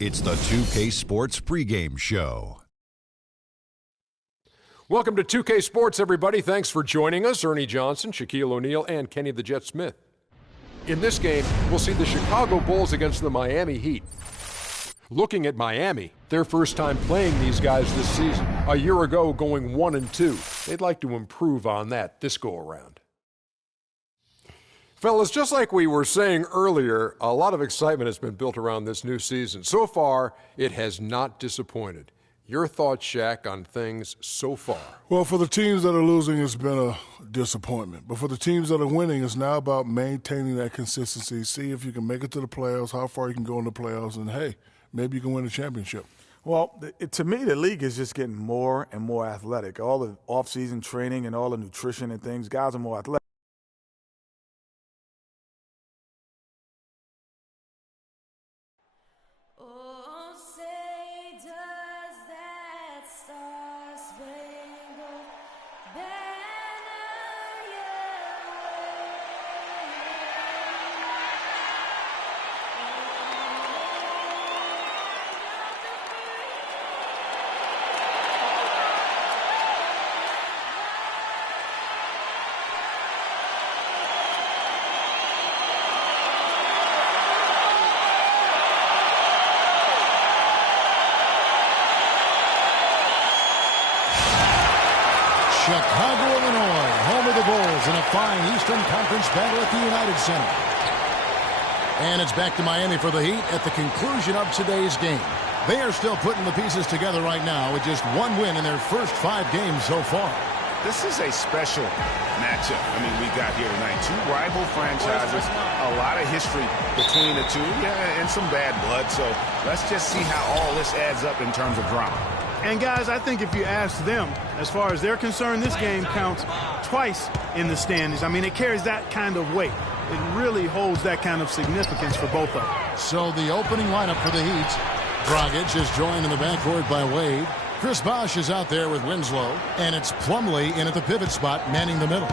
It's the 2K Sports pregame show. Welcome to 2K Sports, everybody. Thanks for joining us. Ernie Johnson, Shaquille O'Neal, and Kenny the Jet Smith. In this game, we'll see the Chicago Bulls against the Miami Heat. Looking at Miami, their first time playing these guys this season. A year ago, going 1-2. They'd like to improve on that this go-around. Fellas, just like we were saying earlier, a lot of excitement has been built around this new season. So far, it has not disappointed. Your thoughts, Shaq, on things so far? Well, for the teams that are losing, it's been a disappointment. But for the teams that are winning, it's now about maintaining that consistency. See if you can make it to the playoffs, how far you can go in the playoffs, and, hey, maybe you can win a championship. Well, to me, the league is just getting more and more athletic. All the off-season training and all the nutrition and things, guys are more athletic. Chicago, Illinois, home of the Bulls in a fine Eastern Conference battle at the United Center. And it's back to Miami for the Heat at the conclusion of today's game. They are still putting the pieces together right now with just one win in their first 5 games so far. This is a special matchup. I mean, we got here tonight. 2 rival franchises, a lot of history between the two, and some bad blood. So let's just see how all this adds up in terms of drama. And, guys, I think if you ask them, as far as they're concerned, this game counts twice in the standings. I mean, it carries that kind of weight. It really holds that kind of significance for both of them. So the opening lineup for the Heat. Dragic is joined in the backcourt by Wade. Chris Bosh is out there with Winslow. And it's Plumlee in at the pivot spot, manning the middle.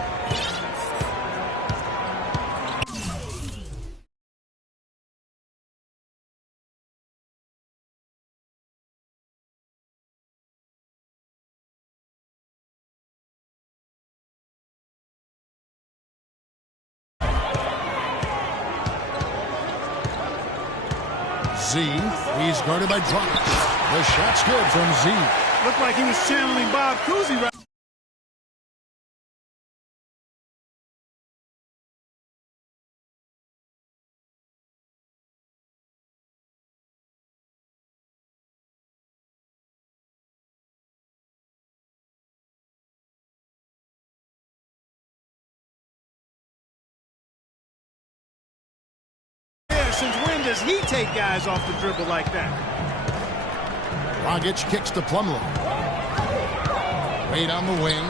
Z, he's guarded by Dragic. The shot's good from Z. Looked like he was channeling Bob Cousy right. Since when does he take guys off the dribble like that? Dragic kicks to Plumlee. Wade on the wing.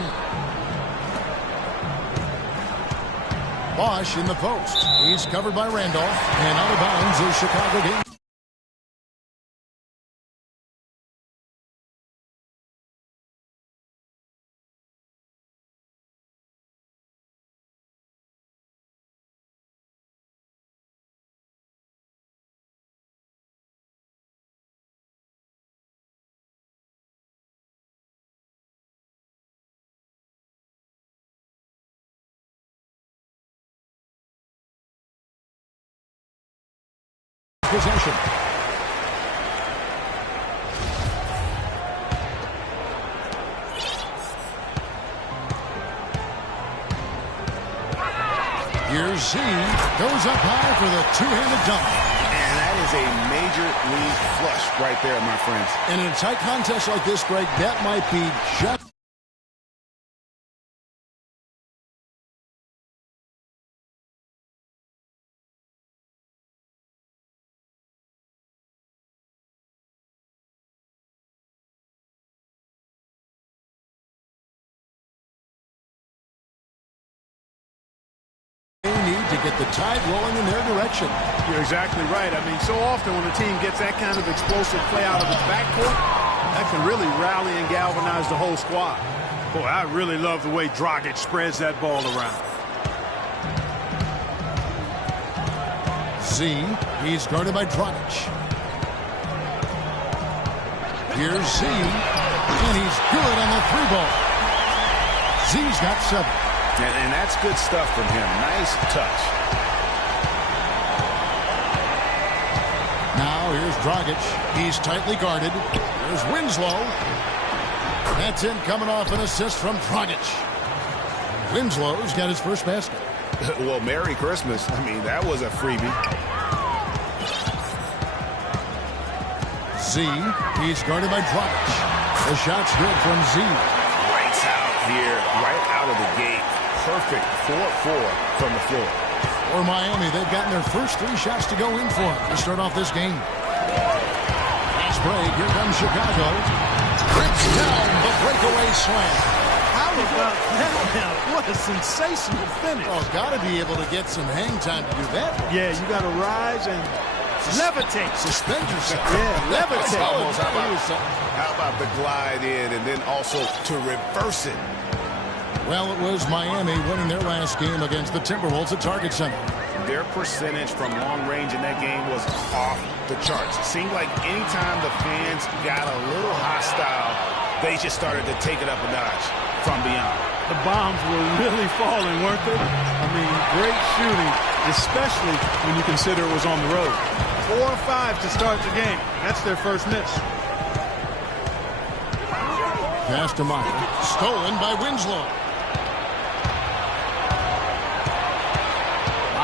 Bosh in the post. He's covered by Randolph. And out of bounds is Chicago game. Possession. Here's Z. Goes up high for the two-handed dunk. And that is a major league flush right there, my friends. And in a tight contest like this, Greg, that might be just to get the tide rolling in their direction. You're exactly right. I mean, so often when a team gets that kind of explosive play out of its backcourt, that can really rally and galvanize the whole squad. Boy, I really love the way Dragic spreads that ball around. Z, he's guarded by Dragic. Here's Z, and he's good on the three ball. Z's got 7. And that's good stuff from him. Nice touch. Now here's Dragic. He's tightly guarded. There's Winslow. That's in, coming off an assist from Dragic. Winslow's got his first basket. Well, Merry Christmas. I mean, that was a freebie. Z, he's guarded by Dragic. The shot's good from Z. Lights out here, right out of the gate. Perfect 4-4 from the floor. For Miami, they've gotten their first 3 shots to go in for to start off this game. Fast break, here comes Chicago. Rips down the breakaway slam. How about that? What a sensational finish. Oh, got to be able to get some hang time to do that. Yeah, you got to rise and levitate. Suspend yourself. Yeah, levitate. How about the glide in and then also to reverse it? Well, it was Miami winning their last game against the Timberwolves at Target Center. Their percentage from long range in that game was off the charts. It seemed like anytime the fans got a little hostile, they just started to take it up a notch from beyond. The bombs were really falling, weren't they? I mean, great shooting, especially when you consider it was on the road. 4 or 5 to start the game. That's their first miss. Pass to Meyer. Stolen by Winslow.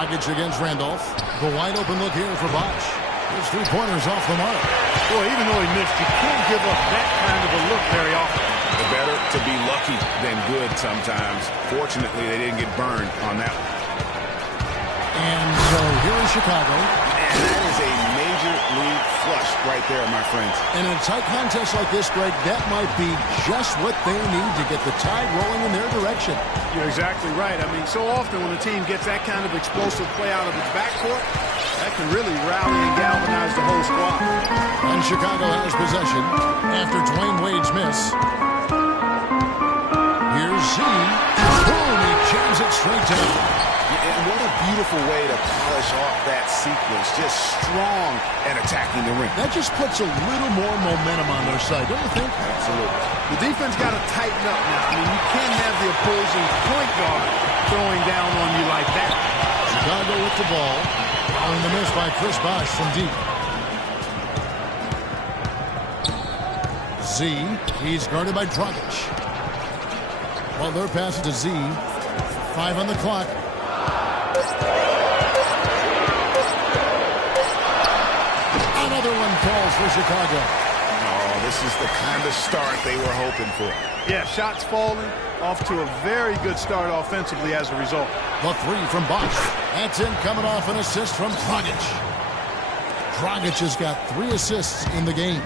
Dragic against Randolph. The wide open look here for Bosh. His 3-pointers off the mark. Boy, even though he missed, you can't give up that kind of a look very often. Better to be lucky than good sometimes. Fortunately, they didn't get burned on that one. And so here in Chicago. And that is a major league flush right there, my friends. And in a tight contest like this, Greg, that might be just what they need to get the tide rolling in their direction. You're exactly right. I mean, so often when a team gets that kind of explosive play out of its backcourt, that can really rally and galvanize the whole squad. And Chicago has possession after Dwayne Wade's miss. Here's Z. Boom, he jams it straight down. And what a beautiful way to polish off that sequence. Just strong and attacking the ring. That just puts a little more momentum on their side, don't you think? Absolutely. The defense got to tighten up now. I mean, you can't have the opposing point guard throwing down on you like that. Chicago with the ball. On the miss by Chris Bosh from deep. Z, he's guarded by Dragic. Well, they're passing to Z. 5 on the clock. Another one falls for Chicago. Oh, this is the kind of start they were hoping for. Yeah, shots falling, off to a very good start offensively as a result. The 3 from Bosh. That's in, coming off an assist from Dragic. Dragic has got 3 assists in the game.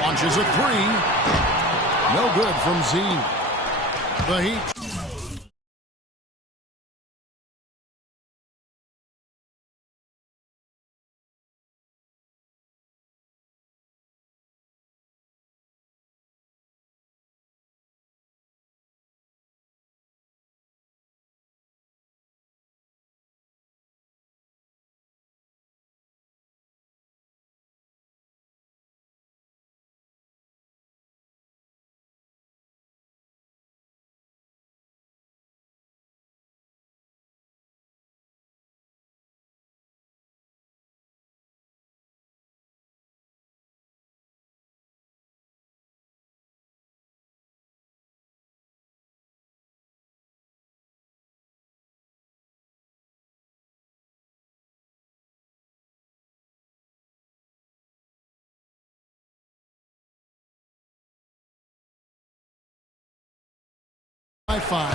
Launches a 3. No good from Z. The Heat. By 5.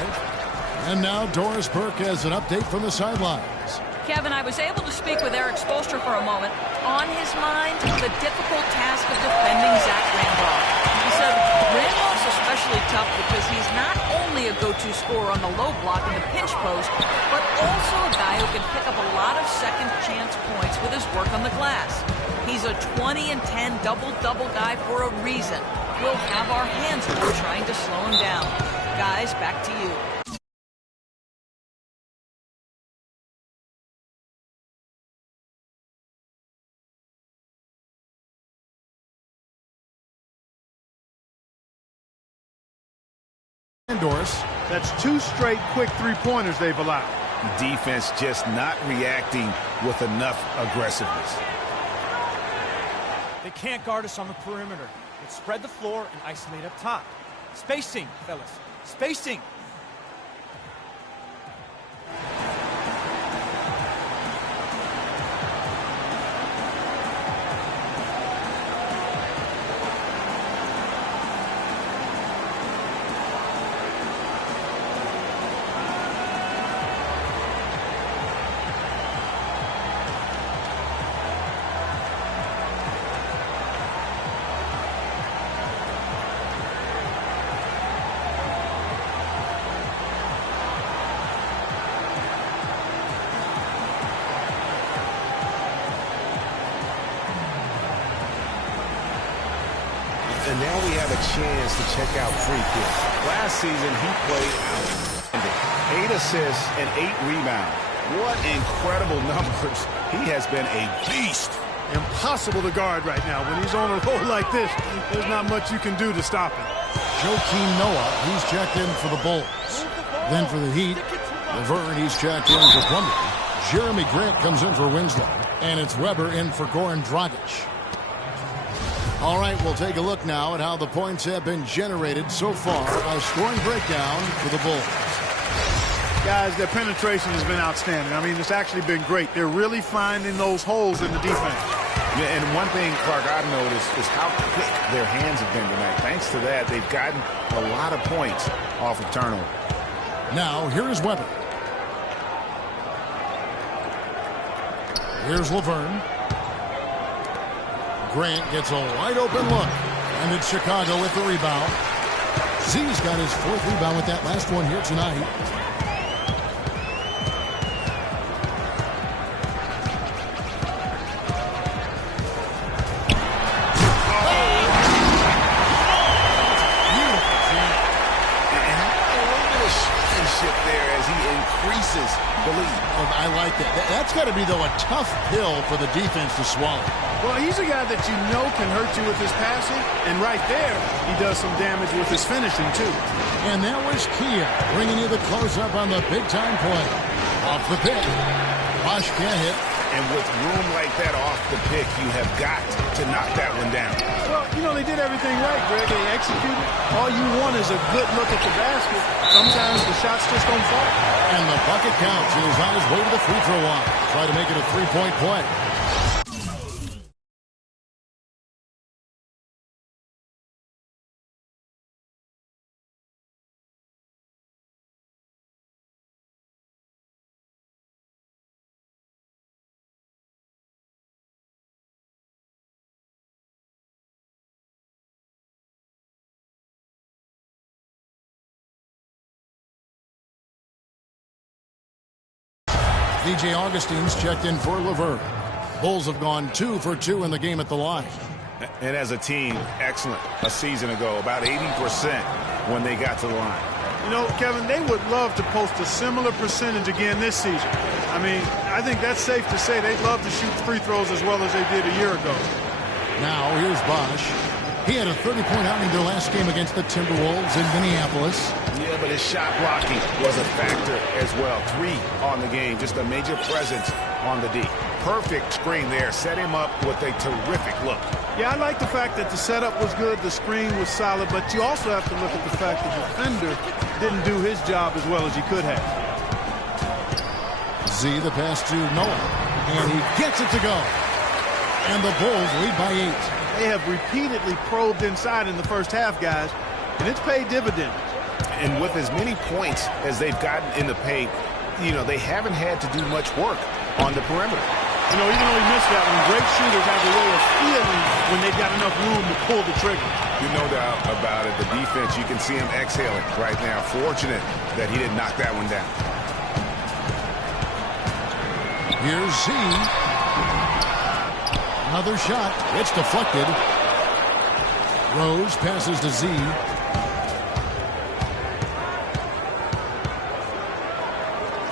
And now Doris Burke has an update from the sidelines. Kevin, I was able to speak with Eric Spoelstra for a moment. On his mind, the difficult task of defending Zach Randolph. He said Randolph's especially tough because he's not only a go-to scorer on the low block in the pinch post, but also a guy who can pick up a lot of second-chance points with his work on the glass. He's a 20 and 10 double-double guy for a reason. We'll have our hands full trying to slow him down. Guys, back to you. Doris. That's 2 straight quick three-pointers they've allowed. Defense just not reacting with enough aggressiveness. They can't guard us on the perimeter. Let's spread the floor and isolate up top. Spacing, fellas. Spacing. And now we have a chance to check out free kick. Last season, he played outstanding. 8 assists and 8 rebounds. What incredible numbers. He has been a beast. Impossible to guard right now. When he's on a roll like this, there's not much you can do to stop him. Joakim Noah, he's checked in for the Bulls. Then for the Heat, Laverne, he's checked in for Plumlee. Jeremy Grant comes in for Winslow. And it's Weber in for Goran Dragic. All right, we'll take a look now at how the points have been generated so far. A scoring breakdown for the Bulls. Guys, their penetration has been outstanding. I mean, it's actually been great. They're really finding those holes in the defense. Yeah, and one thing, Clark, I've noticed is how quick their hands have been tonight. Thanks to that, they've gotten a lot of points off of turnover. Now, here's Weber. Here's Laverne. Grant gets a wide-open look. And it's Chicago with the rebound. Z's got his 4th rebound with that last one here tonight. Increases the lead. Oh, I like that. That's got to be, though, a tough pill for the defense to swallow. Well, he's a guy that you know can hurt you with his passing, and right there, he does some damage with his finishing, too. And that was Kia bringing you the close-up on the big-time play. Off the pick. Bosch can't hit. And with room like that off the pick, you have got to knock that one down. Well, you know, they did everything right, Greg. They executed. All you want is a good look at the basket. Sometimes the shots just don't fall. And the bucket counts, and he's on his way to the free throw line. Try to make it a 3-point play. DJ Augustine's checked in for Laverne. Bulls have gone 2 for 2 in the game at the line. And as a team, excellent. A season ago, about 80% when they got to the line. You know, Kevin, they would love to post a similar percentage again this season. I mean, I think that's safe to say they'd love to shoot free throws as well as they did a year ago. Now, here's Bosch. He had a 30-point outing their last game against the Timberwolves in Minneapolis. Yeah, but his shot blocking was a factor as well. 3 on the game, just a major presence on the D. Perfect screen there, set him up with a terrific look. Yeah, I like the fact that the setup was good, the screen was solid, but you also have to look at the fact the defender didn't do his job as well as he could have. Z, the pass to Noah, and he gets it to go. And the Bulls lead by 8. They have repeatedly probed inside in the first half, guys, and it's paid dividends. And with as many points as they've gotten in the paint, you know, they haven't had to do much work on the perimeter. You know, even though he missed that one, great shooters have a way of feeling when they've got enough room to pull the trigger. You no doubt about it. The defense, you can see him exhaling right now. Fortunate that he didn't knock that one down. Here's Z. Another shot. It's deflected. Rose passes to Z.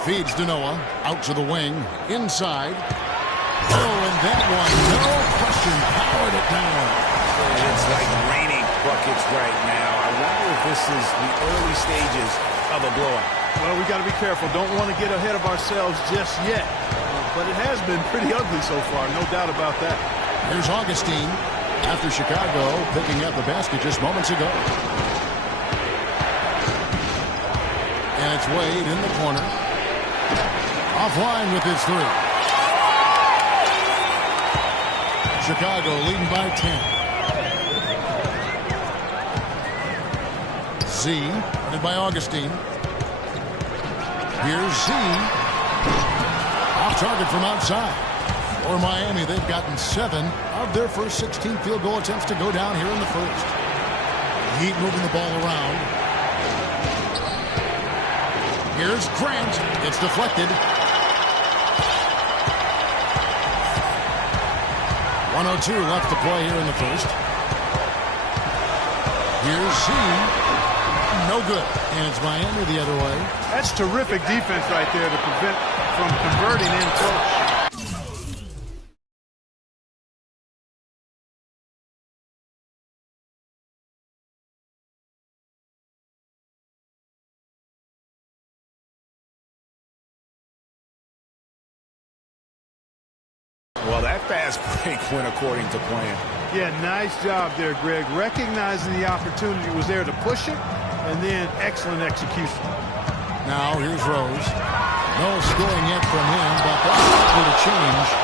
Feeds to Noah. Out to the wing. Inside. Oh, and that one, no question, powered it down. It's like raining buckets right now. I wonder if this is the early stages of a blowout. Well, we got to be careful. Don't want to get ahead of ourselves just yet. But it has been pretty ugly so far, no doubt about that. Here's Augustine after Chicago picking up the basket just moments ago. And it's Wade in the corner. Offline with his three. Chicago leading by 10. Z, led by Augustine. Here's Z. Off target from outside. For Miami, they've gotten 7 of their first 16 field goal attempts to go down here in the first. Heat moving the ball around. Here's Grant. It's deflected. 1:02 left to play here in the first. Here's Z. No good. And it's Miami the other way. That's terrific defense right there to prevent from converting in close. Well, that fast break went according to plan. Yeah, nice job there, Greg. Recognizing the opportunity was there to push it, and then excellent execution. Now here's Rose. No scoring yet from him, but that's likely to change.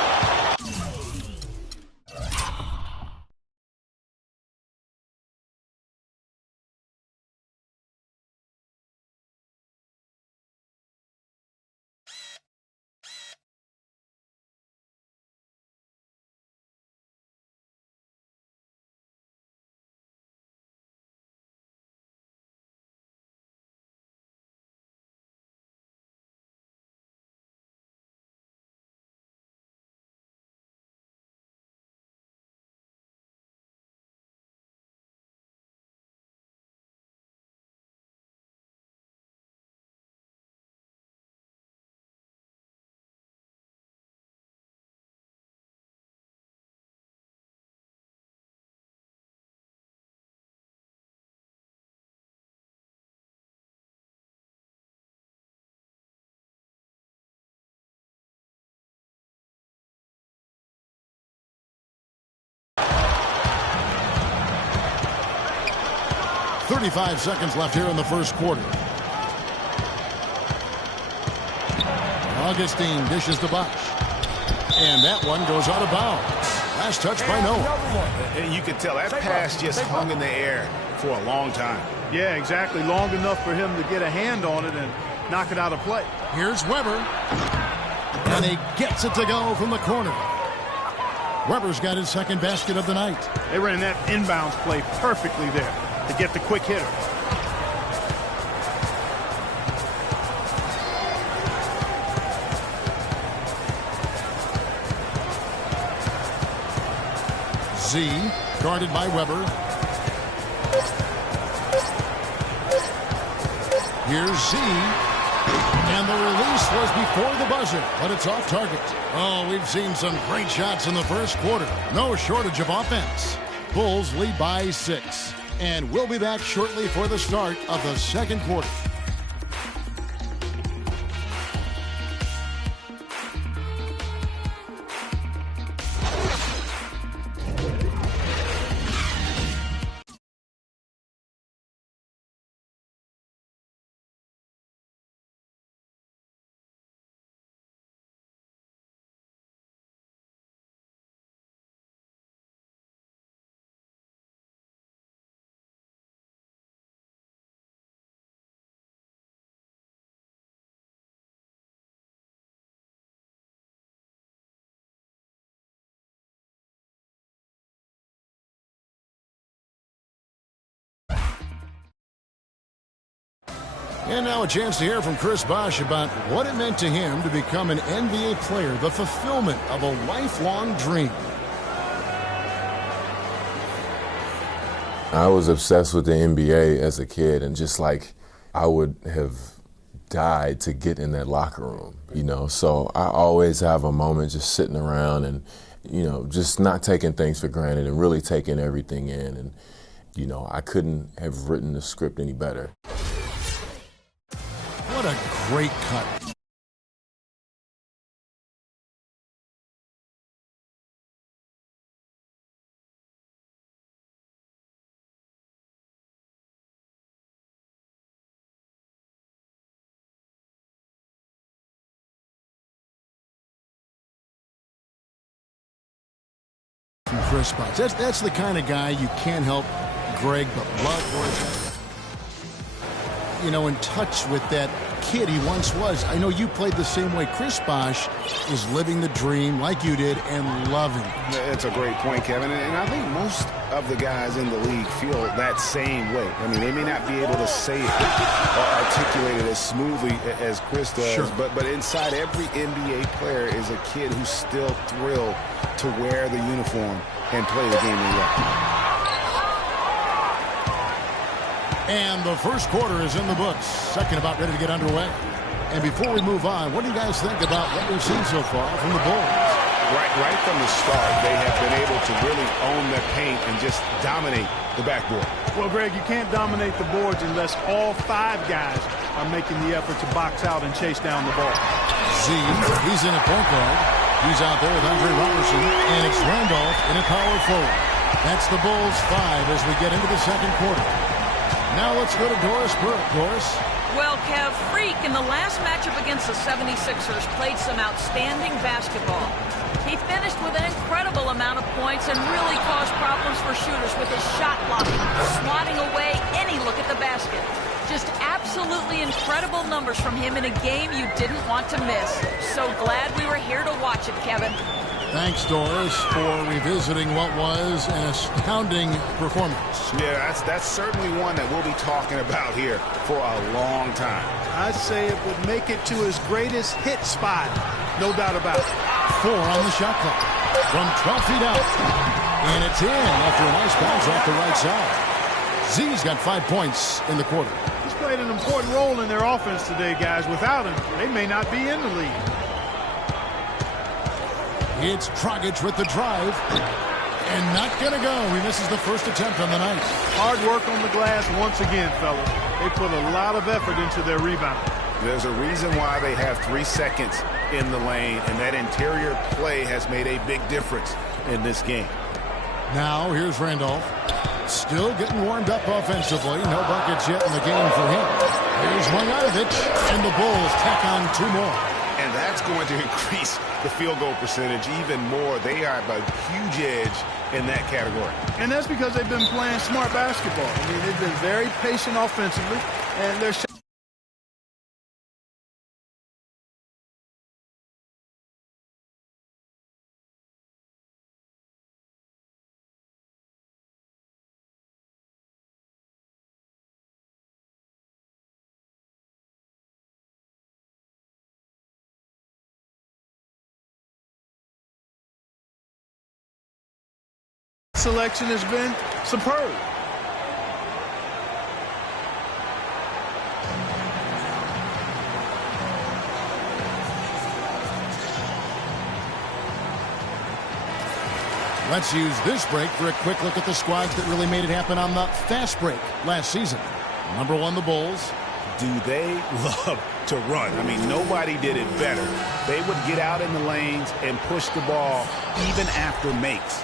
.35 seconds left here in the first quarter. Augustine dishes to Bosch. And that one goes out of bounds. Last touch by Noah. You can tell that pass just hung in the air for a long time. Yeah, exactly. Long enough for him to get a hand on it and knock it out of play. Here's Weber. And he gets it to go from the corner. Weber's got his second basket of the night. They ran that inbounds play perfectly there to get the quick hitter. Z, guarded by Weber. Here's Z. And the release was before the buzzer, but it's off target. Oh, we've seen some great shots in the first quarter. No shortage of offense. Bulls lead by 6. And we'll be back shortly for the start of the second quarter. And now a chance to hear from Chris Bosh about what it meant to him to become an NBA player, the fulfillment of a lifelong dream. I was obsessed with the NBA as a kid, and just like I would have died to get in that locker room, you know. So I always have a moment just sitting around and, you know, just not taking things for granted and really taking everything in. And, you know, I couldn't have written the script any better. What a great cut. Chris Bosh. That's the kind of guy you can't help, Greg, but love or, you know, in touch with that kid he once was. I know you played the same way. Chris Bosh is living the dream like you did and loving it. It's a great point, Kevin. And I think most of the guys in the league feel that same way. I mean, they may not be able to say it or articulate it as smoothly as Chris does, sure, but inside every NBA player is a kid who's still thrilled to wear the uniform and play the game they love. And the first quarter is in the books. Second about ready to get underway. And before we move on, what do you guys think about what we've seen so far from the Bulls? Right from the start, they have been able to really own their paint and just dominate the backboard. Well, Greg, you can't dominate the boards unless all 5 guys are making the effort to box out and chase down the ball. Z, he's in a point guard. He's out there with Andre Robertson, and it's Randolph in a power forward. That's the Bulls 5 as we get into the second quarter. Now let's go to Doris Burke. Doris? Well, Kev, Freak in the last matchup against the 76ers played some outstanding basketball. He finished with an incredible amount of points and really caused problems for shooters with his shot blocking, swatting away any look at the basket. Just absolutely incredible numbers from him in a game you didn't want to miss. So glad we were here to watch it, Kevin. Thanks, Doris, for revisiting what was an astounding performance. Yeah, that's certainly one that we'll be talking about here for a long time. I'd say it would make it to his greatest hit spot. No doubt about it. 4 on the shot clock from 12 feet out. And it's in after a nice bounce off the right side. Z's got 5 points in the quarter. He's played an important role in their offense today, guys. Without him, they may not be in the league. It's Dragic with the drive. And not going to go. He misses the first attempt on the night. Hard work on the glass once again, fellas. They put a lot of effort into their rebound. There's a reason why they have 3 seconds in the lane, and that interior play has made a big difference in this game. Now, here's Randolph. Still getting warmed up offensively. No buckets yet in the game for him. Here's Bogdanovich, and the Bulls tack on 2 more. And that's going to increase the field goal percentage even more. They have a huge edge in that category. And that's because they've been playing smart basketball. I mean, they've been very patient offensively, and they're selection has been superb. Let's use this break for a quick look at the squads that really made it happen on the fast break last season. Number 1, the Bulls. Do they love to run? I mean, nobody did it better. They would get out in the lanes and push the ball even after makes.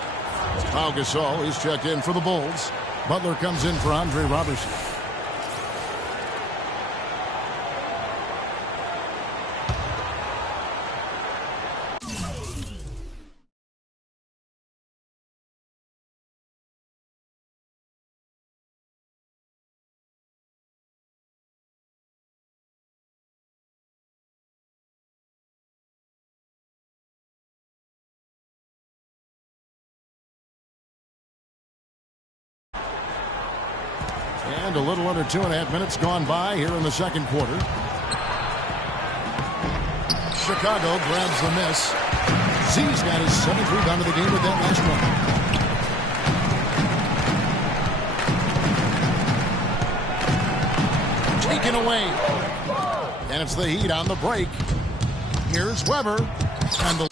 Pau Gasol is checked in for the Bulls. Butler comes in for Andre Robertson. And a little under 2.5 minutes gone by here in the second quarter. Chicago grabs the miss. Z's got his 7th rebound of the game with that last one. Taken away. And it's the Heat on the break. Here's Weber. And the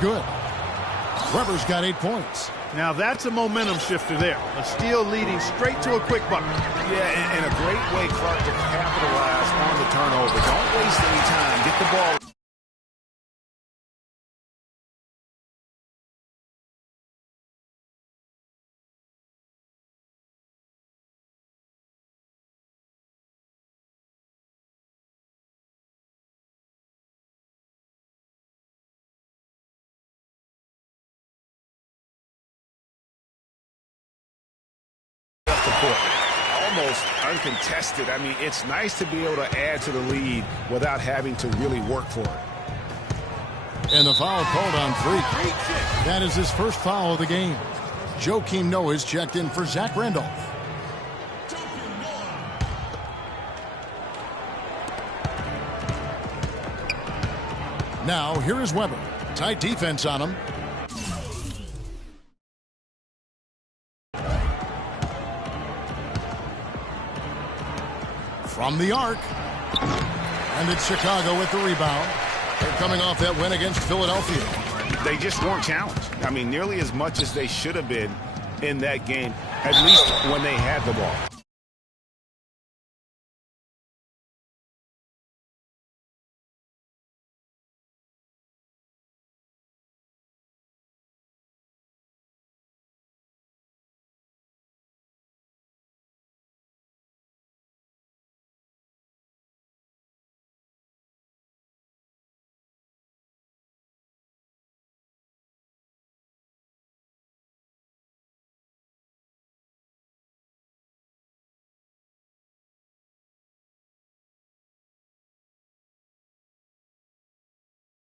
good. Weber's got 8 points. Now that's a momentum shifter there. A steal leading straight to a quick bucket. Yeah, and a great way, Clark, to capitalize on the turnover. Don't waste any time. Get the ball. Almost uncontested. I mean, it's nice to be able to add to the lead without having to really work for it. And the foul called on Freak. That is his first foul of the game. Joakim Noah is checked in for Zach Randolph. Now, here is Weber. Tight defense on him. From the arc. And it's Chicago with the rebound. They're coming off that win against Philadelphia. They just weren't challenged. I mean, nearly as much as they should have been in that game, at least when they had the ball.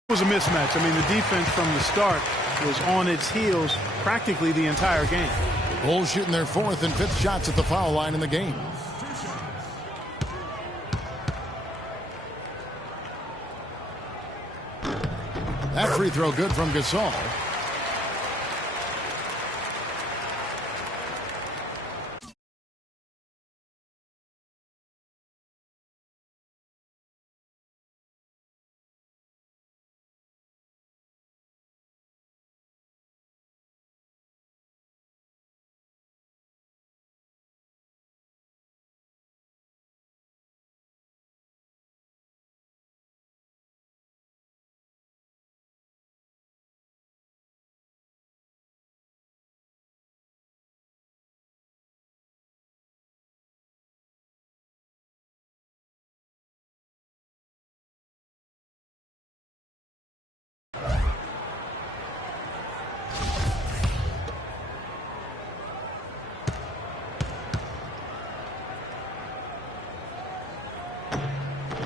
It was a mismatch. I mean, the defense from the start was on its heels practically the entire game. Bulls shooting their 4th and 5th shots at the foul line in the game. That free throw good from Gasol.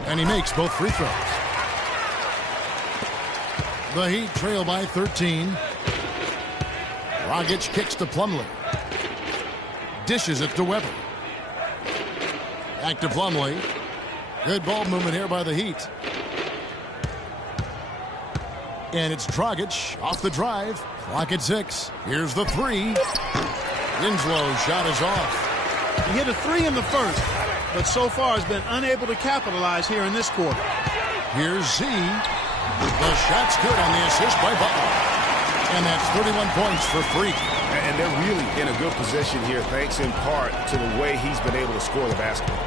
And he makes both free throws. The Heat trail by 13. Dragic kicks to Plumlee. Dishes it to Weber. Back to Plumlee. Good ball movement here by the Heat. And it's Dragic off the drive. Clock at 6. Here's the 3. Winslow's shot is off. He hit a 3 in the first, but so far has been unable to capitalize here in this quarter. Here's Z. The shot's good on the assist by Butler. And that's 31 points for Freak. And they're really in a good position here, thanks in part to the way he's been able to score the basketball.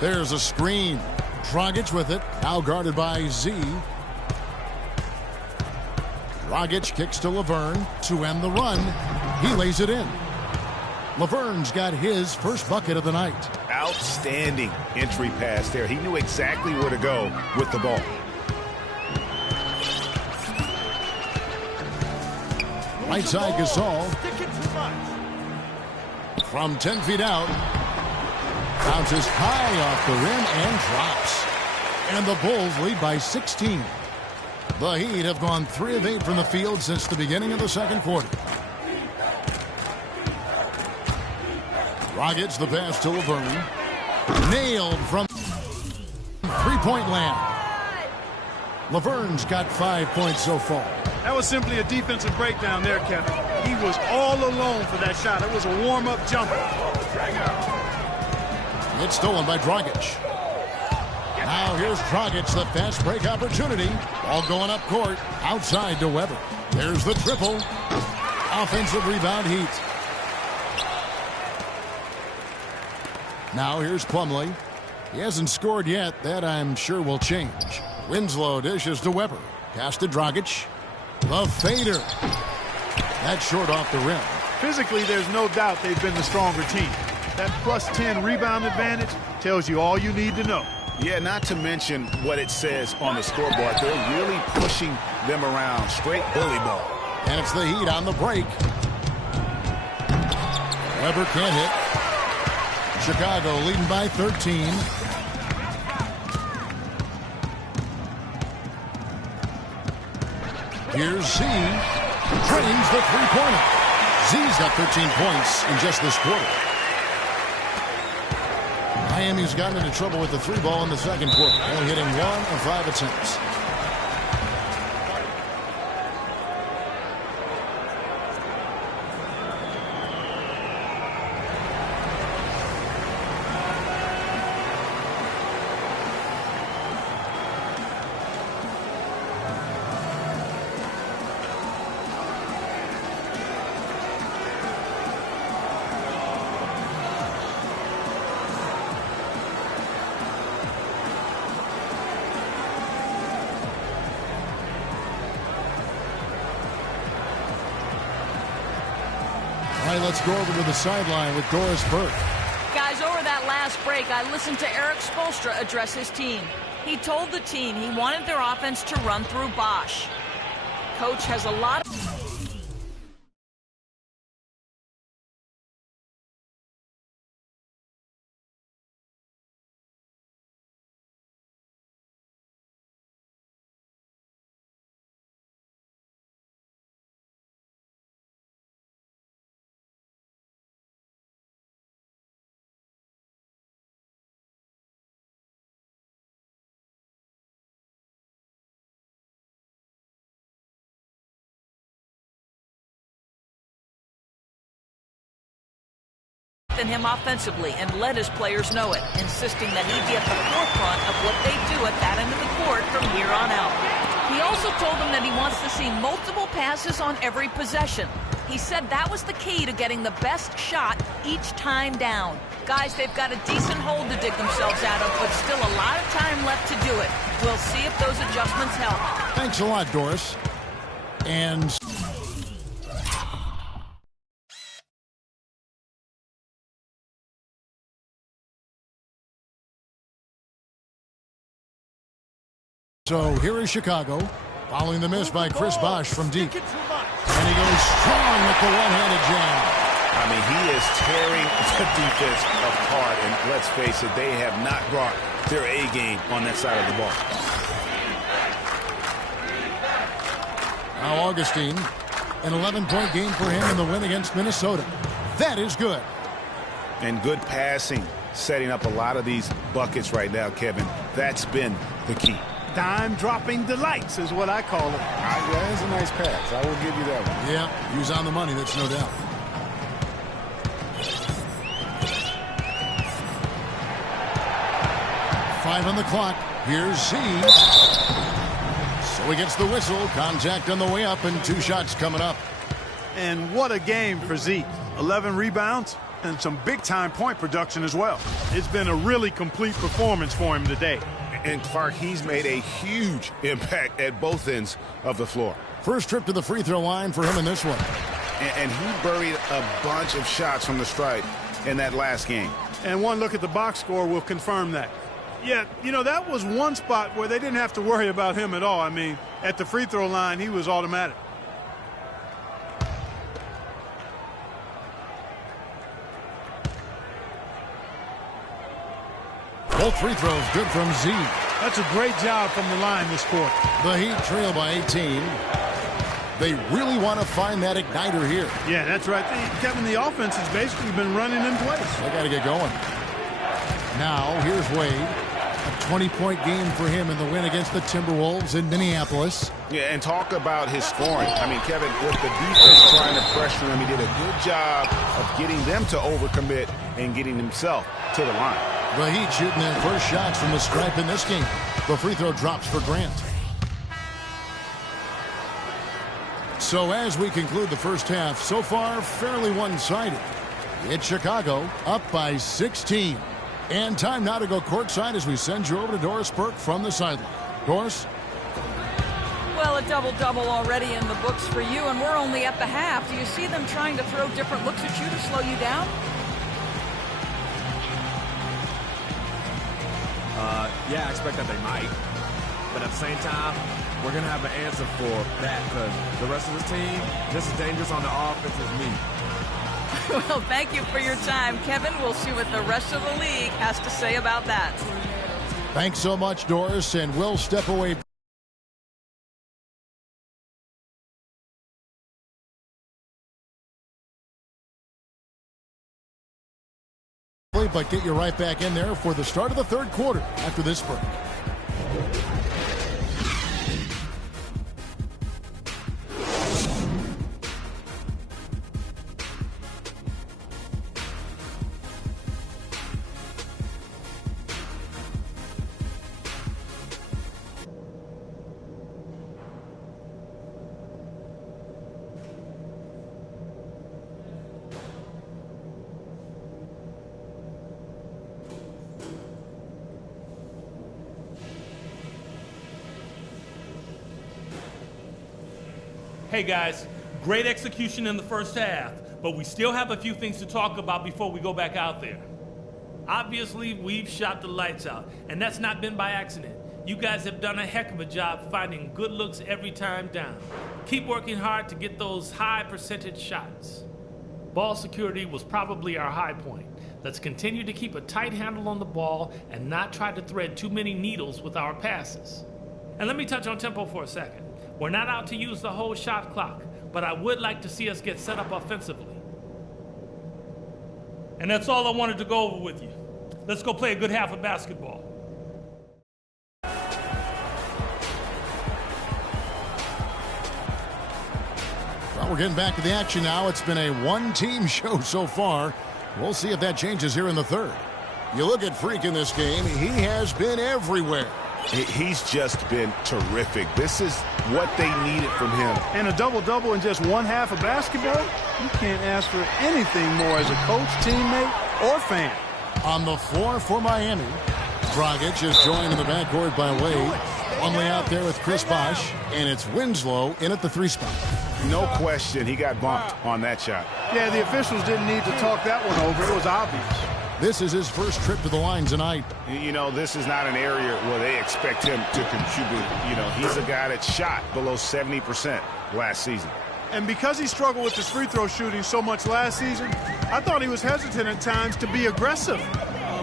There's a screen. Dragic with it, now guarded by Z. Dragic kicks to Laverne to end the run. He lays it in. Laverne's got his first bucket of the night. Outstanding entry pass there. He knew exactly where to go with the ball. Right side Gasol. from 10 feet out. Bounces high off the rim and drops. And the Bulls lead by 16. The Heat have gone 3 of 8 from the field since the beginning of the second quarter. Dragic, the pass to Laverne. Nailed from three-point land. Laverne's got 5 points so far. That was simply a defensive breakdown there, Kevin. He was all alone for that shot. It was a warm-up jumper. It's stolen by Dragic. Now here's Dragic, the fast break opportunity. Ball going up court, outside to Weber. There's the triple. Offensive rebound, Heat. Now here's Plumlee. He hasn't scored yet. That I'm sure will change. Winslow dishes to Weber. Pass to Dragic. The fader. That's short off the rim. Physically, there's no doubt they've been the stronger team. That plus 10 rebound advantage tells you all you need to know. Yeah, not to mention what it says on the scoreboard. They're really pushing them around. Straight bully ball. And it's the Heat on the break. Weber can't hit. Chicago leading by 13. Here's Z. Drains the three-pointer. Z's got 13 points in just this quarter. Miami's gotten into trouble with the three ball in the second quarter, only hitting 1 of 5 attempts. Let's go over to the sideline with Doris Burke. Guys, over that last break, I listened to Erik Spoelstra address his team. He told the team he wanted their offense to run through Bosch. Coach has a lot of... than him offensively and let his players know it, insisting that he be at the forefront of what they do at that end of the court from here on out. He also told them that he wants to see multiple passes on every possession. He said that was the key to getting the best shot each time down. Guys, they've got a decent hole to dig themselves out of, but still a lot of time left to do it. We'll see if those adjustments help. Thanks a lot, Doris. And... so here is Chicago, following the miss by Chris Bosh from deep. And he goes strong with the one-handed jam. I mean, he is tearing the defense apart. And let's face it, they have not brought their A game on that side of the ball. Now Augustine, an 11-point game for him in the win against Minnesota. That is good. And good passing, setting up a lot of these buckets right now, Kevin. That's been the key. Dime-dropping delights is what I call it. That is a nice pass. I will give you that one. Yeah, he was on the money, that's no doubt. Five on the clock. Here's Z. So he gets the whistle. Contact on the way up and 2 shots coming up. And what a game for Z. 11 rebounds and some big-time point production as well. It's been a really complete performance for him today. And Clark, he's made a huge impact at both ends of the floor. First trip to the free throw line for him in this one. And he buried a bunch of shots from the stripe in that last game. And one look at the box score will confirm that. Yeah, you know, that was one spot where they didn't have to worry about him at all. I mean, at the free throw line, he was automatic. Both free throws good from Z. That's a great job from the line this quarter. The Heat trail by 18. They really want to find that igniter here. Yeah, that's right. Kevin, the offense has basically been running in place. They got to get going. Now, here's Wade. A 20-point game for him in the win against the Timberwolves in Minneapolis. Yeah, and talk about his scoring. I mean, Kevin, with the defense trying to pressure him, he did a good job of getting them to overcommit and getting himself to the line. The Heat shooting their first shots from the stripe in this game. The free throw drops for Grant. So as we conclude the first half, so far fairly one-sided. It's Chicago up by 16. And time now to go courtside as we send you over to Doris Burke from the sideline. Doris? Well, a double-double already in the books for you, and we're only at the half. Do you see them trying to throw different looks at you to slow you down? Yeah, I expect that they might. But at the same time, we're going to have an answer for that because the rest of this team, just as dangerous on the offense as me. Well, thank you for your time, Kevin. We'll see what the rest of the league has to say about that. Thanks so much, Doris, and we'll step away. But get you right back in there for the start of the third quarter after this break. Hey guys, great execution in the first half, but we still have a few things to talk about before we go back out there. Obviously, we've shot the lights out, and that's not been by accident. You guys have done a heck of a job finding good looks every time down. Keep working hard to get those high percentage shots. Ball security was probably our high point. Let's continue to keep a tight handle on the ball and not try to thread too many needles with our passes. And let me touch on tempo for a second. We're not out to use the whole shot clock, but I would like to see us get set up offensively. And that's all I wanted to go over with you. Let's go play a good half of basketball. Well, we're getting back to the action now. It's been a one-team show so far. We'll see if that changes here in the third. You look at Freak in this game, he has been everywhere. He's just been terrific. This is what they needed from him. And a double-double in just one half of basketball? You can't ask for anything more as a coach, teammate, or fan. On the floor for Miami, Dragic is joined in the backcourt by Wade. Only out there with Chris Bosh, and it's Winslow in at the three spot. No question, he got bumped on that shot. Yeah, the officials didn't need to talk that one over. It was obvious. This is his first trip to the line tonight. You know, this is not an area where they expect him to contribute. You know, he's a guy that shot below 70% last season. And because he struggled with his free throw shooting so much last season, I thought he was hesitant at times to be aggressive.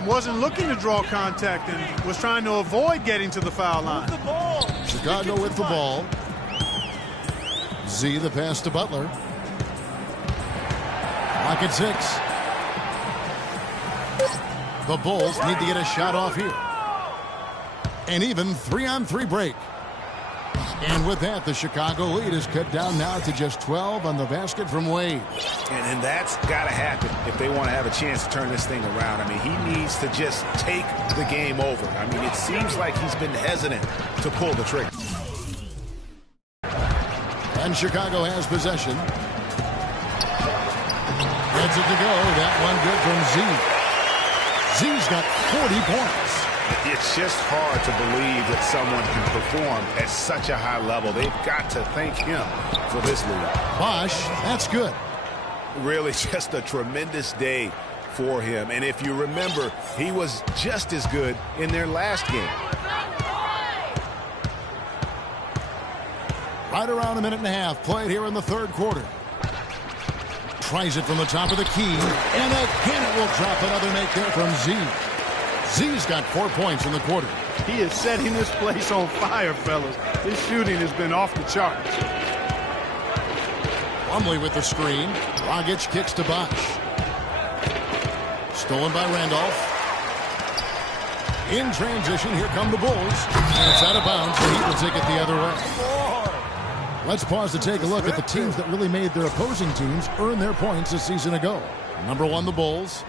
Wasn't looking to draw contact and was trying to avoid getting to the foul line. Chicago with the ball. Z the pass to Butler. Lock at 6. The Bulls need to get a shot off here. An even 3-on-3 break. And with that, the Chicago lead is cut down now to just 12 on the basket from Wade. And that's got to happen if they want to have a chance to turn this thing around. I mean, he needs to just take the game over. I mean, it seems like he's been hesitant to pull the trigger. And Chicago has possession. Gets it to go. That one good from Z. Z's got 40 points. It's just hard to believe that someone can perform at such a high level. They've got to thank him for this lead. Bosh, that's good. Really just a tremendous day for him. And if you remember, he was just as good in their last game. Right around a minute and a half played here in the third quarter. Tries it from the top of the key, and again it will drop. Another make there from Z. Z's got 4 points in the quarter. He is setting this place on fire, fellas. His shooting has been off the charts. Plumlee with the screen. Dragic kicks to Bosh. Stolen by Randolph. In transition, here come the Bulls. And it's out of bounds, so he will take it the other way. Let's pause to take a look at the teams that really made their opposing teams earn their points a season ago. Number 1, the Bulls.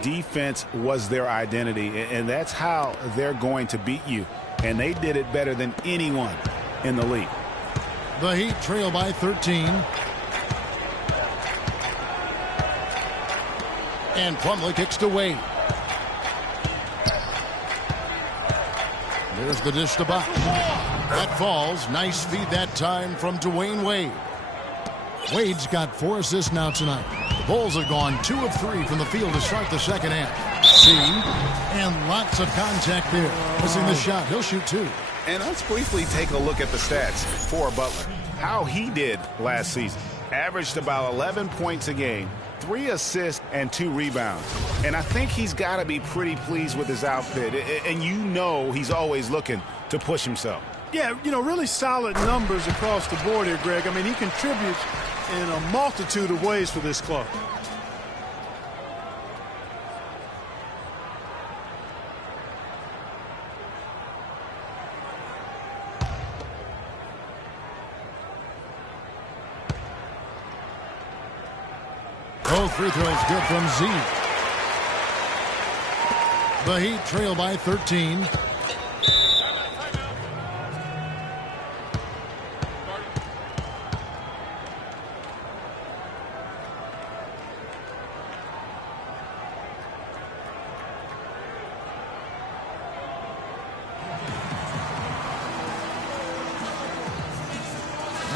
Defense was their identity, and that's how they're going to beat you. And they did it better than anyone in the league. The Heat trail by 13. And Plumlee kicks to Wade. There's the dish to Bosh. That falls. Nice feed that time from Dwayne Wade. Wade's got 4 assists now tonight. The Bulls have gone 2 of 3 from the field to start the second half. See, and lots of contact there. Missing the shot. He'll shoot 2. And let's briefly take a look at the stats for Butler. How he did last season. Averaged about 11 points a game, 3 assists, and 2 rebounds. And I think he's got to be pretty pleased with his outfit. And you know he's always looking to push himself. Yeah, you know, really solid numbers across the board here, Greg. I mean, he contributes in a multitude of ways for this club. Both free throws good from Z. The Heat trail by 13.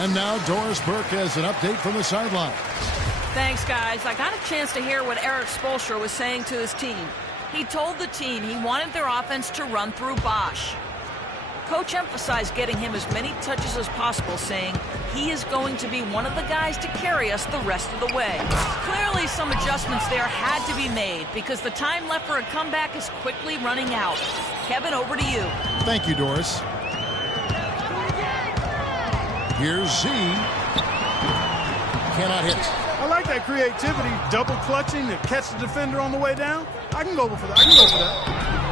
And now Doris Burke has an update from the sideline. Thanks, guys. I got a chance to hear what Erik Spoelstra was saying to his team. He told the team he wanted their offense to run through Bosh. Coach emphasized getting him as many touches as possible, saying he is going to be one of the guys to carry us the rest of the way. Clearly, some adjustments there had to be made because the time left for a comeback is quickly running out. Kevin, over to you. Thank you, Doris. Here's Z. Cannot hit. I like that creativity, double clutching to catch the defender on the way down. I can go for that.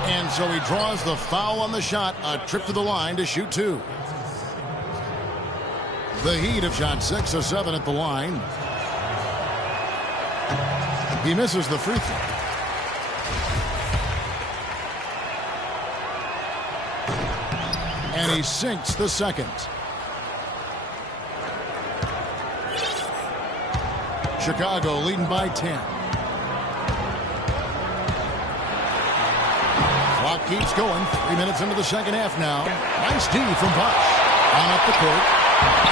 And so he draws the foul on the shot, a trip to the line to shoot 2. The Heat have shot 6 of 7 at the line. He misses the free throw. And he sinks the second. Chicago leading by 10. Clock keeps going. 3 minutes into the second half now. Nice D from Bosh. On up the court.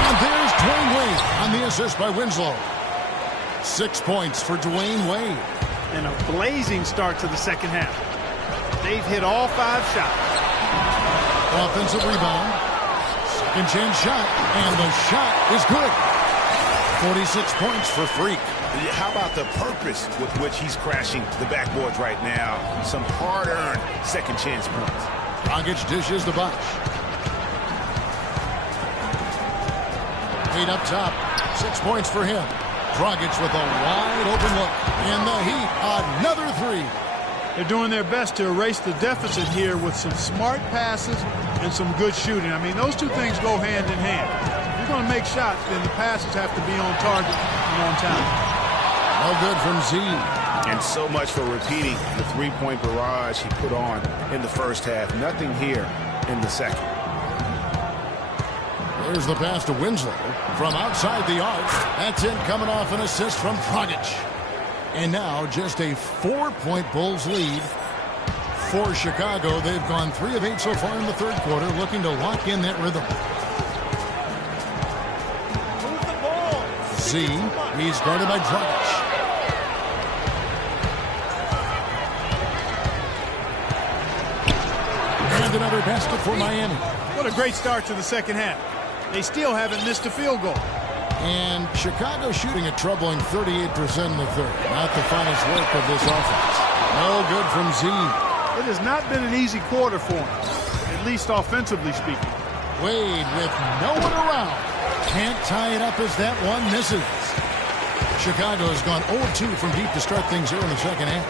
And there's Dwayne Wade on the assist by Winslow. 6 points for Dwayne Wade. And a blazing start to the second half. They've hit all 5 shots. Offensive rebound. Second chance shot. And the shot is good. 46 points for Freak. How about the purpose with which he's crashing the backboards right now? Some hard-earned second chance points. Dragic dishes the Bosh. Wade up top. 6 points for him. Dragic with a wide open look. And the Heat, another 3. They're doing their best to erase the deficit here with some smart passes and some good shooting. I mean, those two things go hand in hand. If you're going to make shots, then the passes have to be on target and on time. No good from Z. And so much for repeating the three-point barrage he put on in the first half. Nothing here in the second. There's the pass to Winslow from outside the arc. That's it, coming off an assist from Dragic. And now just a 4-point Bulls lead for Chicago. They've gone 3 of 8 so far in the third quarter, looking to lock in that rhythm. Z, he's guarded by Dragic. And another basket for Miami. What a great start to the second half. They still haven't missed a field goal. And Chicago shooting a troubling 38% in the third. Not the finest work of this offense. No good from Z. Well, has not been an easy quarter for him, at least offensively speaking. Wade with no one around. Can't tie it up as that one misses. Chicago has gone 0-2 from deep to start things here in the second half.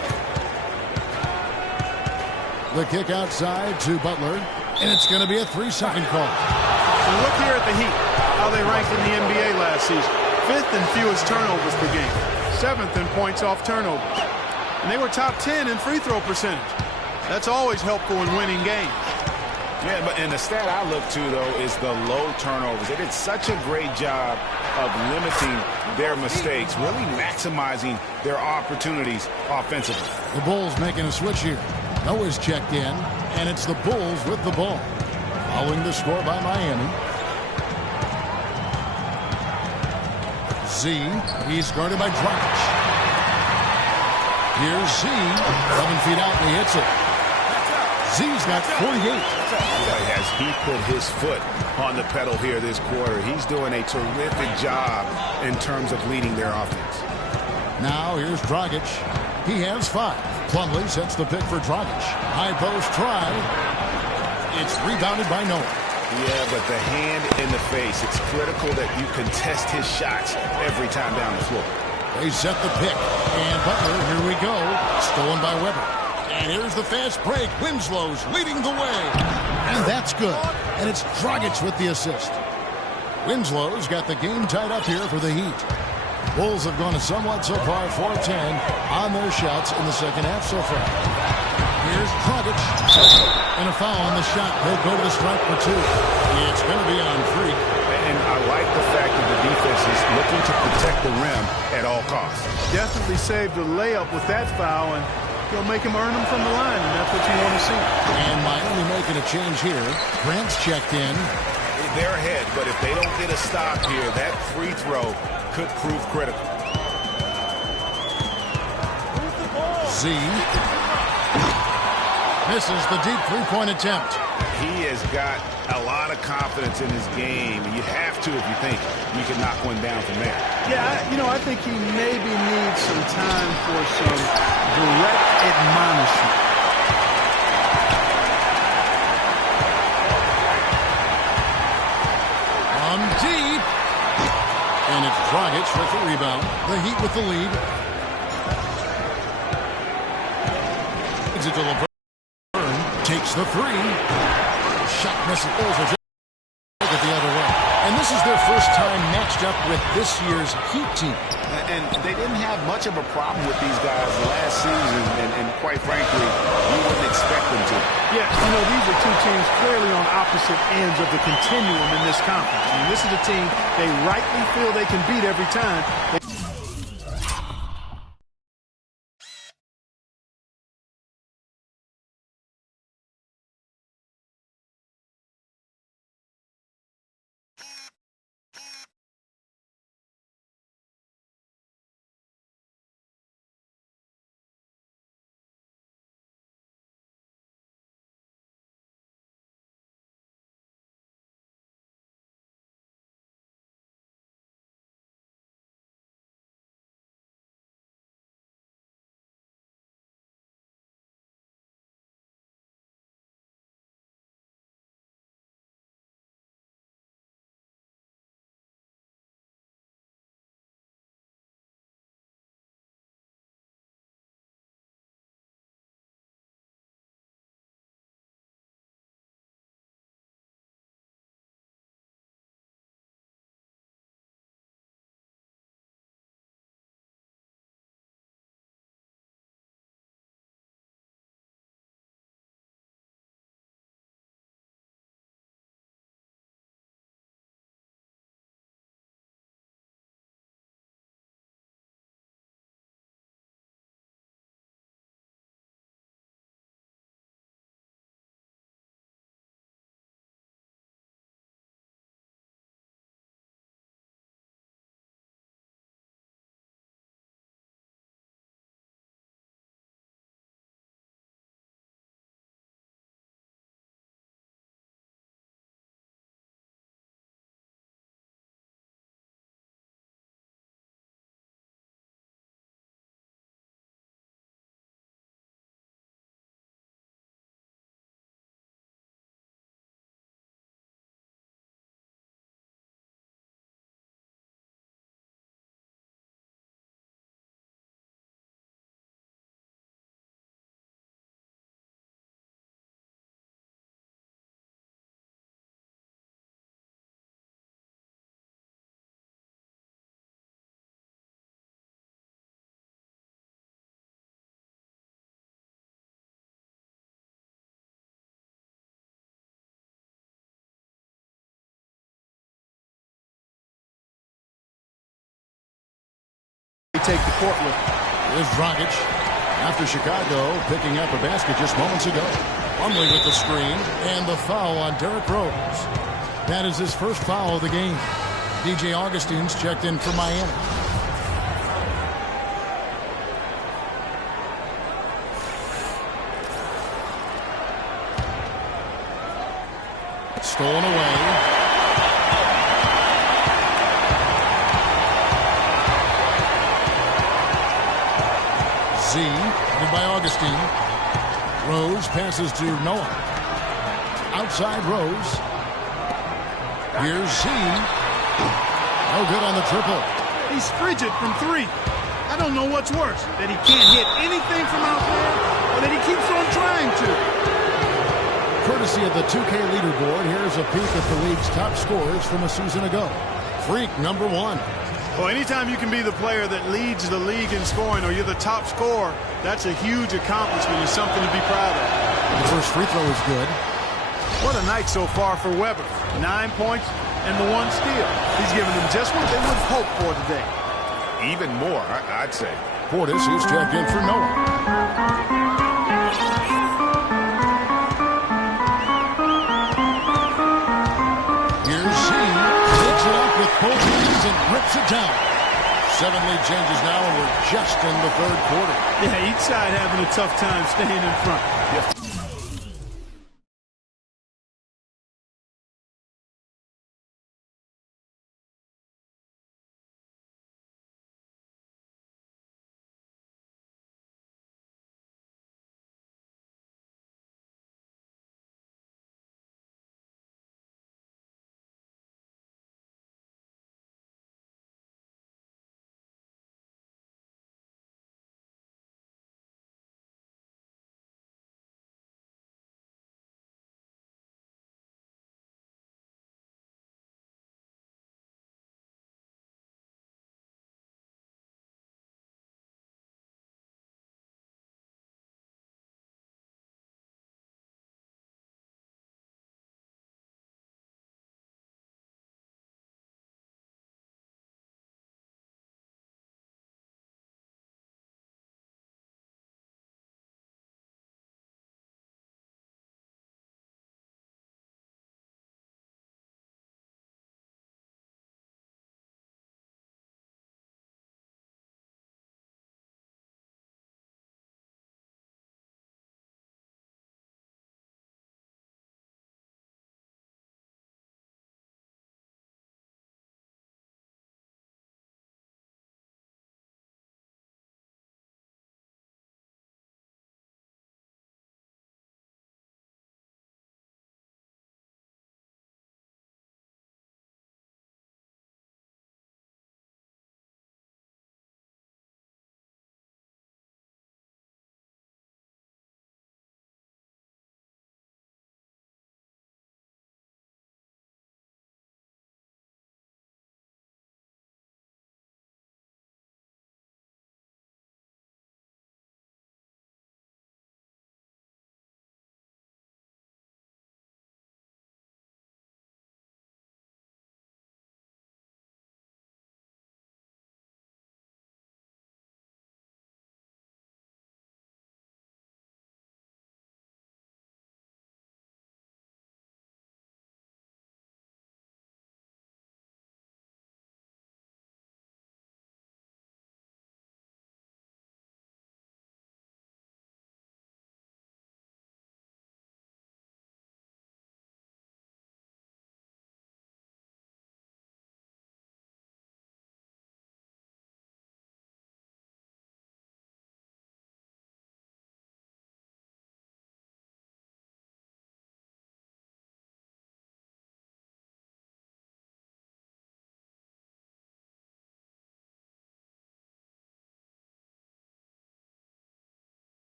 The kick outside to Butler, and it's going to be a 3-second call. And look here at the Heat, how they ranked in the NBA last season. 5th in fewest turnovers per game. 7th in points off turnovers. And they were top 10 in free throw percentage. That's always helpful in winning games. Yeah, and the stat I look to, though, is the low turnovers. They did such a great job of limiting their mistakes, really maximizing their opportunities offensively. The Bulls making a switch here. Noah's checked in, and it's the Bulls with the ball. Following the score by Miami. Z, he's guarded by Dragic. Here's Z, 11 feet out, and he hits it. Z's got 48. Boy, as he put his foot on the pedal here this quarter, he's doing a terrific job in terms of leading their offense. Now here's Dragic. He has 5. Plumlee sets the pick for Dragic. High post try. It's rebounded by Noah. Yeah, but the hand in the face, it's critical that you contest his shots every time down the floor. They set the pick. And Butler, here we go. Stolen by Weber. And here's the fast break. Winslow's leading the way. And that's good. And it's Dragic with the assist. Winslow's got the game tied up here for the Heat. Bulls have gone somewhat so far 4-10 on their shots in the second half so far. Here's Dragic. And a foul on the shot. He'll go to the stripe for 2. It's going to be on 3. And I like the fact that the defense is looking to protect the rim at all costs. Definitely saved a layup with that foul, and he'll make him earn them from the line, and that's what you want to see. And Miami making a change here. Grant's checked in. They're ahead, but if they don't get a stop here, that free throw could prove critical. Z misses the deep three-point attempt. He has got a lot of confidence in his game, and you have to if you think you can knock one down from there. Yeah, I think he maybe needs some time for some direct admonishment. On deep. And it's Dragic with the rebound. The Heat with the lead. It's it to LeBron. Takes the 3. Shot misses. Take it the other way. And this is their first time matched up with this year's Heat team. And they didn't have much of a problem with these guys last season, and quite frankly, you wouldn't expect them to. Yeah, these are two teams clearly on opposite ends of the continuum in this conference. I mean, this is a team they rightly feel they can beat every time. take the court with him. Here's Dragic. After Chicago picking up a basket just moments ago. Plumlee with the screen and the foul on Derrick Rose. That is his first foul of the game. DJ Augustine's checked in for Miami. Stolen away. Z, headed by Augustine. Rose passes to Noah. Outside Rose. Here's Z. No good on the triple. He's frigid from three. I don't know what's worse, that he can't hit anything from out there or that he keeps on trying to. Courtesy of the 2K leaderboard, here's a peek at the league's top scorers from a season ago. Freak number 1. Well, anytime you can be the player that leads the league in scoring or you're the top scorer, that's a huge accomplishment and something to be proud of. The first free throw is good. What a night so far for Webber. 9 points and the 1 steal. He's given them just what they would hope for today. Even more, I'd say. Portis is checked in for Noah. Here's Z. Picks it up with both hands and grips it down. 7 lead changes now, and we're just in the third quarter. Yeah, each side having a tough time staying in front. Yeah.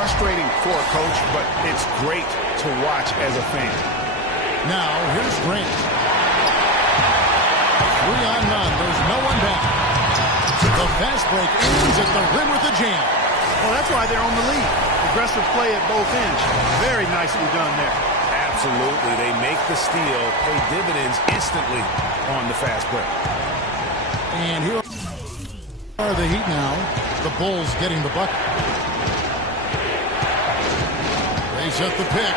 frustrating for a coach, but it's great to watch as a fan. Now, here's Grant. 3-on-none. There's no one back. The fast break ends at the rim with a jam. Well, that's why they're on the lead. Aggressive play at both ends. Very nicely done there. Absolutely. They make the steal, pay dividends instantly on the fast break. And here are the Heat now. The Bulls getting the bucket. They set the pick.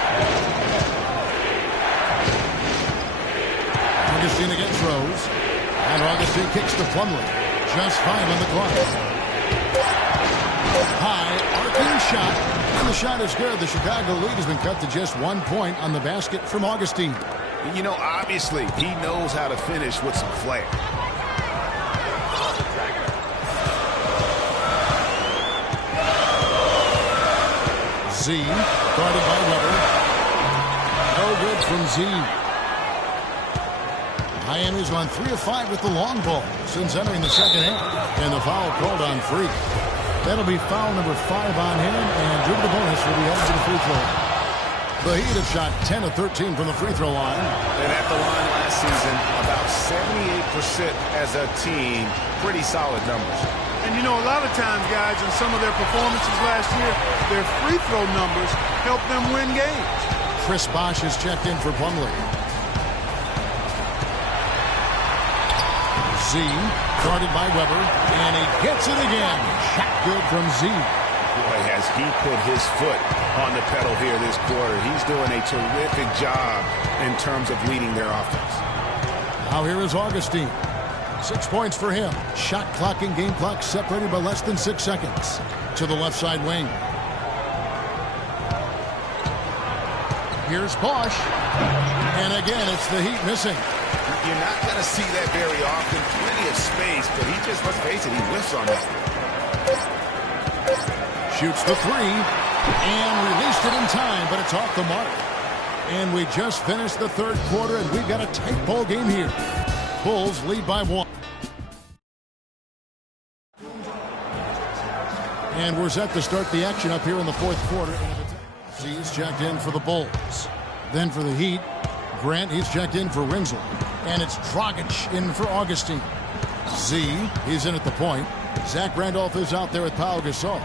Augustine against Rose. And Augustine kicks to Plumlee. Just 5 on the clock. High, arcing shot. And the shot is good. The Chicago lead has been cut to just 1 point on the basket from Augustine. You know, obviously, he knows how to finish with some flair. Z, guarded by Weber. No good from Z. Miami's gone 3 of 5 with the long ball since entering the second half. And the foul called on Freak. That'll be foul number 5 on him, and due to the bonus will be headed to the free throw. The Heat have shot 10 of 13 from the free throw line. And at the line last season, about 78% as a team. Pretty solid numbers. And, you know, a lot of times, guys, in some of their performances last year, their free throw numbers helped them win games. Chris Bosh has checked in for Plumlee. Z, guarded by Weber, and he gets it again. Shot good from Z. Boy, has he put his foot on the pedal here this quarter. He's doing a terrific job in terms of leading their offense. Now here is Augustine. 6 points for him. Shot clock and game clock separated by less than 6 seconds. To the left side wing. Here's Bosh. And again, it's the Heat missing. You're not going to see that very often. Plenty of space, but he just, let's face it, he whiffs on that. Shoots the 3 and released it in time, but it's off the mark. And we just finished the third quarter, and we've got a tight ball game here. Bulls lead by 1. And we're set to start the action up here in the fourth quarter. He's checked in for the Bulls. Then for the Heat, Grant, he's checked in for Winslow. And it's Dragic in for Augustine. Z, he's in at the point. Zach Randolph is out there with Pau Gasol.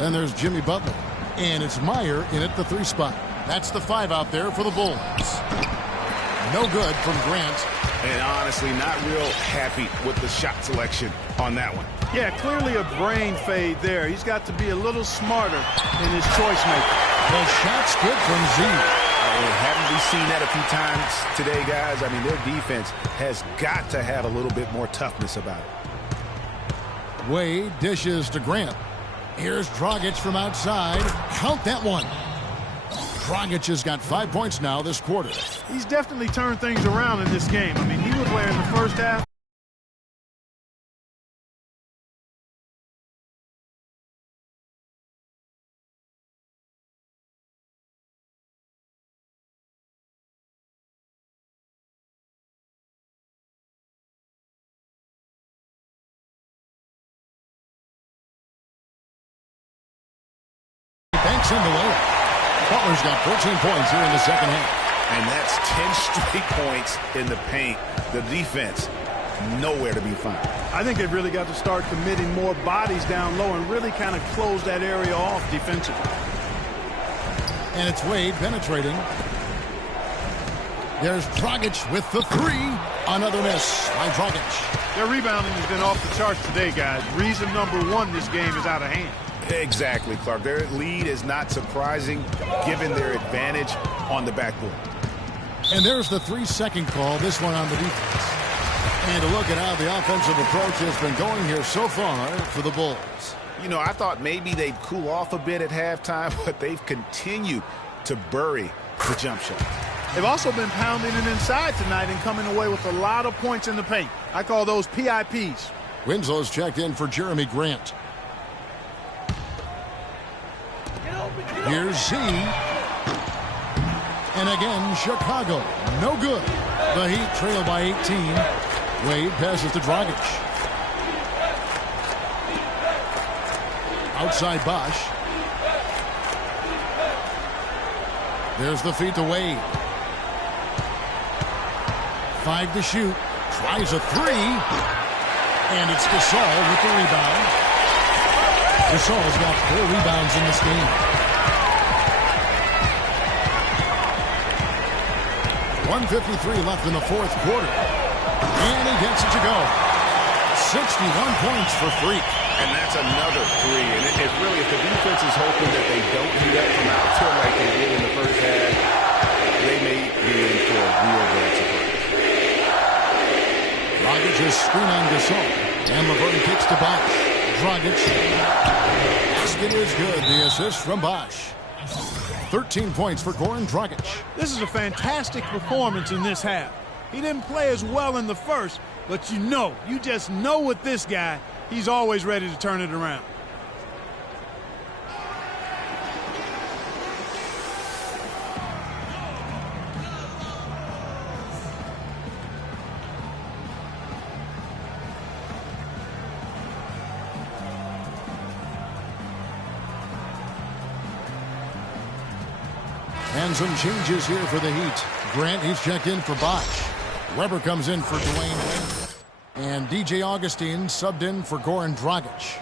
Then there's Jimmy Butler. And it's Meyer in at the 3 spot. That's the 5 out there for the Bulls. No good from Grant. And honestly, not real happy with the shot selection on that one. Yeah, clearly a brain fade there. He's got to be a little smarter in his choice making. The shot's good from Z. Haven't we seen that a few times today, guys? I mean, their defense has got to have a little bit more toughness about it. Wade dishes to Grant. Here's Dragic from outside. Count that one. Dragic has got 5 points now this quarter. He's definitely turned things around in this game. I mean, he was there in the first half. Banks in the layup. Butler's got 14 points here in the second half. And that's 10 straight points in the paint. The defense, nowhere to be found. I think they've really got to start committing more bodies down low and really kind of close that area off defensively. And it's Wade penetrating. There's Dragic with the 3. Another miss by Dragic. Their rebounding has been off the charts today, guys. Reason number 1, this game is out of hand. Exactly, Clark. Their lead is not surprising given their advantage on the backboard. And there's the 3-second call, this one on the defense. And a look at how the offensive approach has been going here so far for the Bulls. You know, I thought maybe they'd cool off a bit at halftime, but they've continued to bury the jump shot. They've also been pounding it inside tonight and coming away with a lot of points in the paint. I call those PIPs. Winslow's checked in for Jeremy Grant. Here's Z. And again, Chicago. No good. The Heat trail by 18. Wade passes to Dragic. Outside Bosh. There's the feed to Wade. 5 to shoot. Tries a 3. And it's Gasol with the rebound. Gasol's got 4 rebounds in this game. 1:53 left in the fourth quarter. And he gets it to go. 61 points for Freak. And that's another 3. And if the defense is hoping that they don't heat up from outside like they did in the first half, they may be in for a real bad surprise. Dragic screen on Gasol. And LeVert kicks to Bosh. Dragic. Basket is good. The assist from Bosh. 13 points for Goran Dragic. This is a fantastic performance in this half. He didn't play as well in the first, but you just know with this guy, he's always ready to turn it around. And some changes here for the Heat. Grant, he's checked in for Bosh. Weber comes in for Dwayne Wade. And DJ Augustine subbed in for Goran Dragic.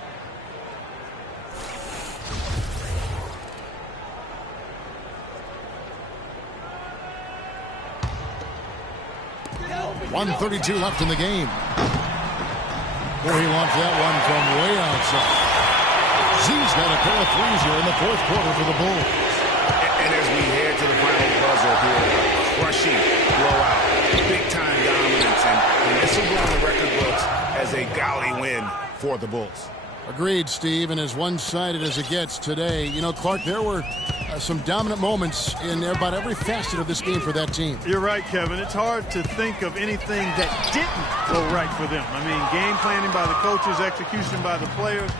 .132 left in the game. Boy, he launched that one from way outside. Z's got a pair of threes here in the fourth quarter for the Bulls. And as we head to the final buzzer here, crushing blowout, big-time dominance, and this will go on the record books as a gaudy win for the Bulls. Agreed, Steve, and as one-sided as it gets today, Clark, there were some dominant moments in about every facet of this game for that team. You're right, Kevin. It's hard to think of anything that didn't go right for them. I mean, game planning by the coaches, execution by the players,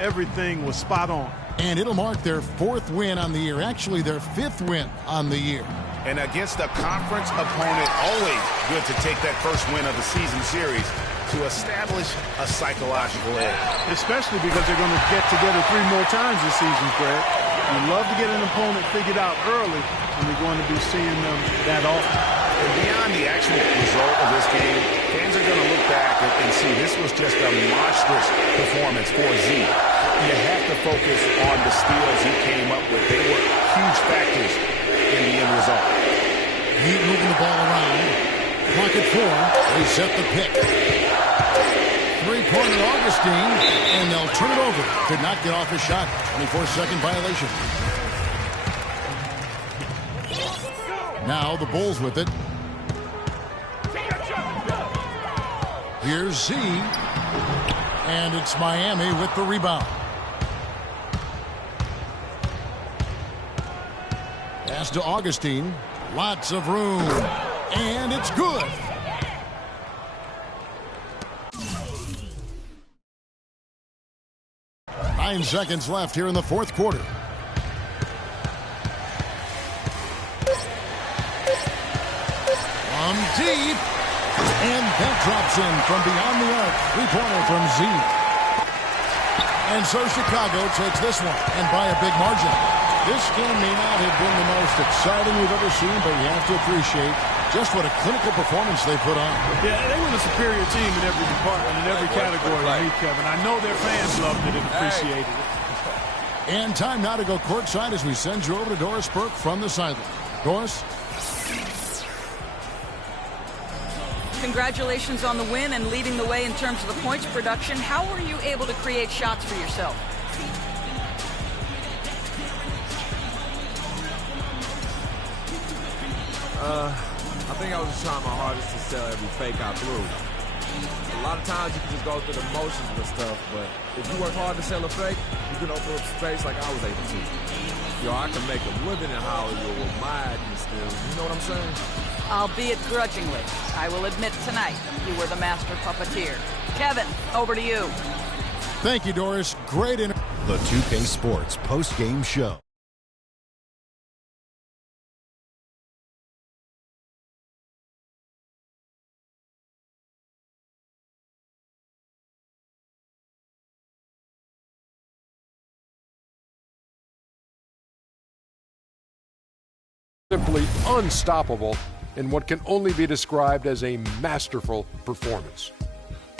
everything was spot on. And it'll mark their 4th win on the year, actually their 5th win on the year. And against a conference opponent, always good to take that first win of the season series to establish a psychological edge. Especially because they're going to get together 3 more times this season, Greg. You love to get an opponent figured out early, and we're going to be seeing them that often. And beyond the actual result of this game, fans are going to look back and see this was just a monstrous performance for Z. You have to focus on the steals he came up with. They were huge factors in the end result. Heat moving the ball around. Clock at 4. They set the pick. Three-pointer Augustine, and they'll turn it over. Could not get off his shot. 24-second violation. Now the Bulls with it. Here's Z. And it's Miami with the rebound. Pass to Augustine. Lots of room. And it's good. Nine seconds left here in the fourth quarter. From deep. And that drops in from beyond the arc. Three-pointer from Z. And so Chicago takes this one, and by a big margin. This game may not have been the most exciting we've ever seen, but you have to appreciate just what a clinical performance they put on. Yeah, they were a superior team in every department, in every category, Kevin. I know their fans loved it and appreciated it. And time now to go courtside as we send you over to Doris Burke from the sideline. Doris? Congratulations on the win and leading the way in terms of the points production. How were you able to create shots for yourself? I think I was just trying my hardest to sell every fake I threw. A lot of times you can just go through the motions and stuff, but if you work hard to sell a fake, you can open up space like I was able to. I can make a living in Hollywood with my acting skills. You know what I'm saying? Albeit grudgingly, I will admit tonight you were the master puppeteer. Kevin, over to you. Thank you, Doris. Great interview. The 2K Sports post-game show. Simply unstoppable in what can only be described as a masterful performance.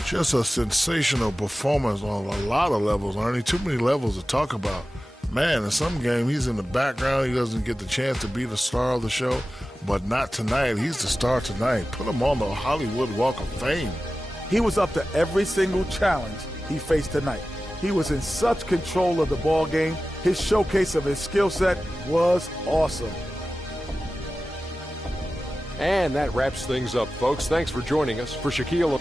Just a sensational performance on a lot of levels, Ernie. Too many levels to talk about. Man, in some game, he's in the background. He doesn't get the chance to be the star of the show, but not tonight. He's the star tonight. Put him on the Hollywood Walk of Fame. He was up to every single challenge he faced tonight. He was in such control of the ball game. His showcase of his skill set was awesome. And that wraps things up, folks. Thanks for joining us. For Shaquille